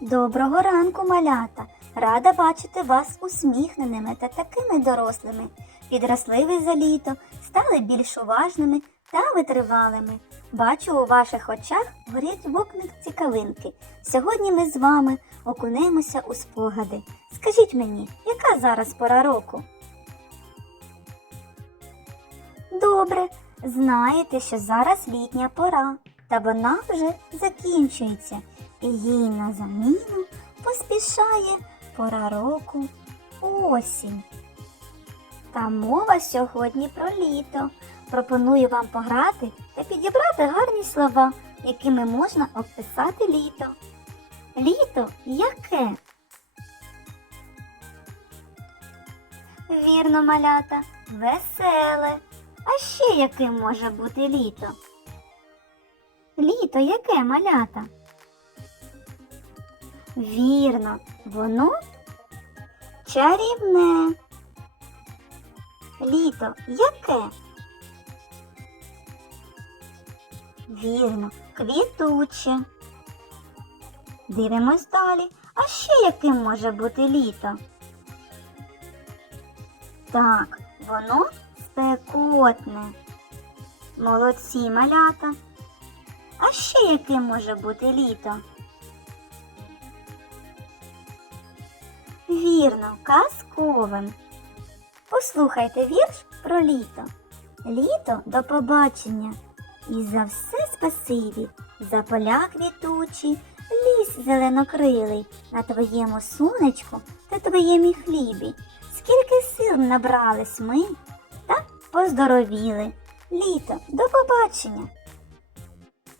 Доброго ранку, малята! Рада бачити вас усміхненими та такими дорослими. Підросли ви за літо, стали більш уважними та витривалими. Бачу у ваших очах горить вогник цікавинки. Сьогодні ми з вами окунемося у спогади. Скажіть мені, яка зараз пора року? Добре, знаєте, що зараз літня пора, та вона вже закінчується, і їй на заміну поспішає пора року осінь. Та мова сьогодні про літо. Пропоную вам пограти та підібрати гарні слова, якими можна описати літо. Літо яке? Вірно, малята, веселе. А ще яким може бути літо? Літо яке малята? Вірно, воно чарівне. Літо яке? Вірно, квітуче. Дивимось далі. А ще яким може бути літо? Так, воно спекотне. Молодці малята. А ще яким може бути літо? Вірно, казковим. Послухайте вірш про літо. Літо до побачення. І за все спасибі, за поля квітучі, ліс зеленокрилий, на твоєму сонечку та твоєму хлібі. Скільки сил набрались ми та поздоровіли. Літо, до побачення.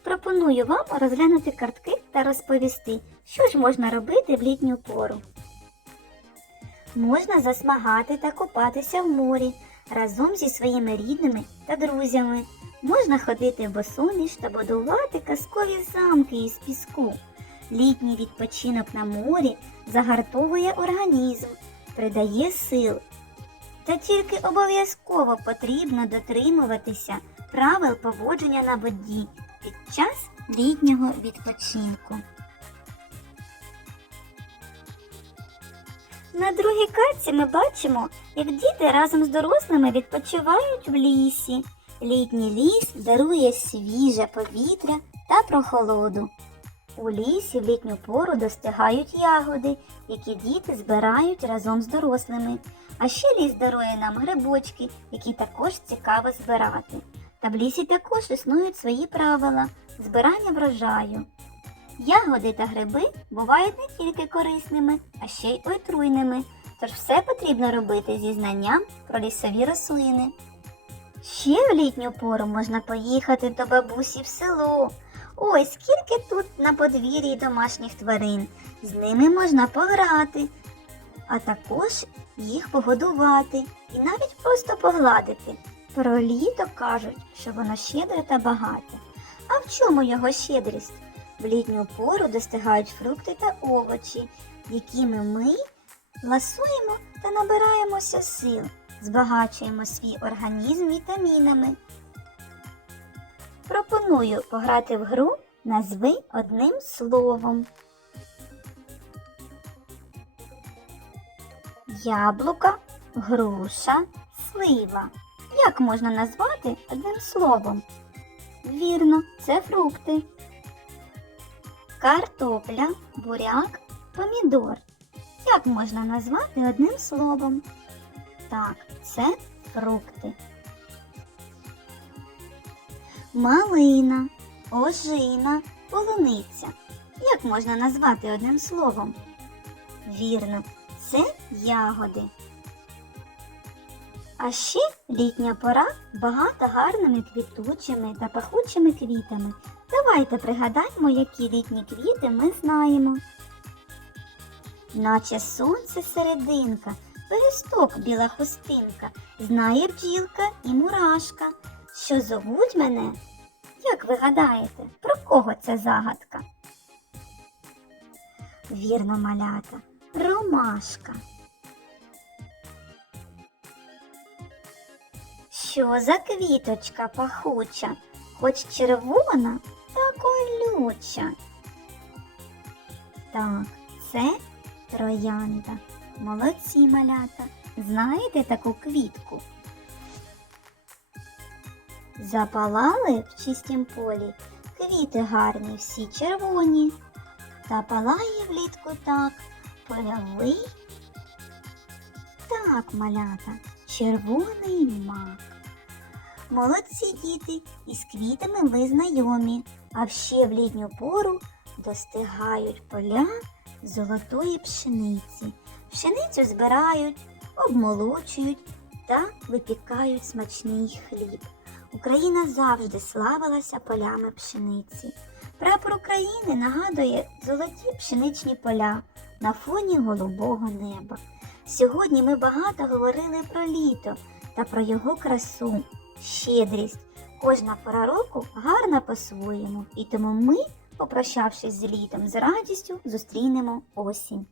Пропоную вам розглянути картки та розповісти, що ж можна робити в літню пору. Можна засмагати та купатися в морі разом зі своїми рідними та друзями. Можна ходити в босоніж та будувати казкові замки із піску. Літній відпочинок на морі загартовує організм, придає сил. Та тільки обов'язково потрібно дотримуватися правил поводження на воді під час літнього відпочинку. На другій картці ми бачимо, як діти разом з дорослими відпочивають в лісі. Літній ліс дарує свіже повітря та прохолоду. У лісі в літню пору достигають ягоди, які діти збирають разом з дорослими. А ще ліс дарує нам грибочки, які також цікаво збирати. В лісі також існують свої правила збирання врожаю. Ягоди та гриби бувають не тільки корисними, а ще й отруйними, тож все потрібно робити зі знанням про лісові рослини. Ще в літню пору можна поїхати до бабусі в село. Ой, скільки тут на подвір'ї домашніх тварин. З ними можна пограти, а також їх погодувати і навіть просто погладити. Про літо кажуть, що воно щедре та багате. А в чому його щедрість? В літню пору достигають фрукти та овочі, якими ми ласуємо та набираємося сил, збагачуємо свій організм вітамінами. Пропоную пограти в гру назви одним словом. Яблука, груша, слива. Як можна назвати одним словом? Вірно, це фрукти. Картопля, буряк, помідор. Як можна назвати одним словом? Так, це фрукти. Малина, ожина, полуниця. Як можна назвати одним словом? Вірно, це ягоди. А ще літня пора багата гарними квітучими та пахучими квітами. Давайте пригадаємо, які літні квіти ми знаємо. Наче сонце серединка, листок біла хустинка, знає бджілка і мурашка. Що зовуть мене? Як ви гадаєте, про кого це загадка? Вірно, малята, ромашка. Що за квіточка пахуча, хоч червона та колюча? Так, це троянда. Молодці малята. Знаєте таку квітку? Запалали в чистім полі квіти гарні, всі червоні. Та палає влітку так польовий. Так, малята, червоний мак. Молодці діти, із квітами ви знайомі, а ще в літню пору достигають поля золотої пшениці. Пшеницю збирають, обмолочують та випікають смачний хліб. Україна завжди славилася полями пшениці. Прапор України нагадує золоті пшеничні поля на фоні голубого неба. Сьогодні ми багато говорили про літо та про його красу, щедрість. Кожна пора року гарна по-своєму, і тому ми, попрощавшись з літом з радістю, зустрінемо осінь.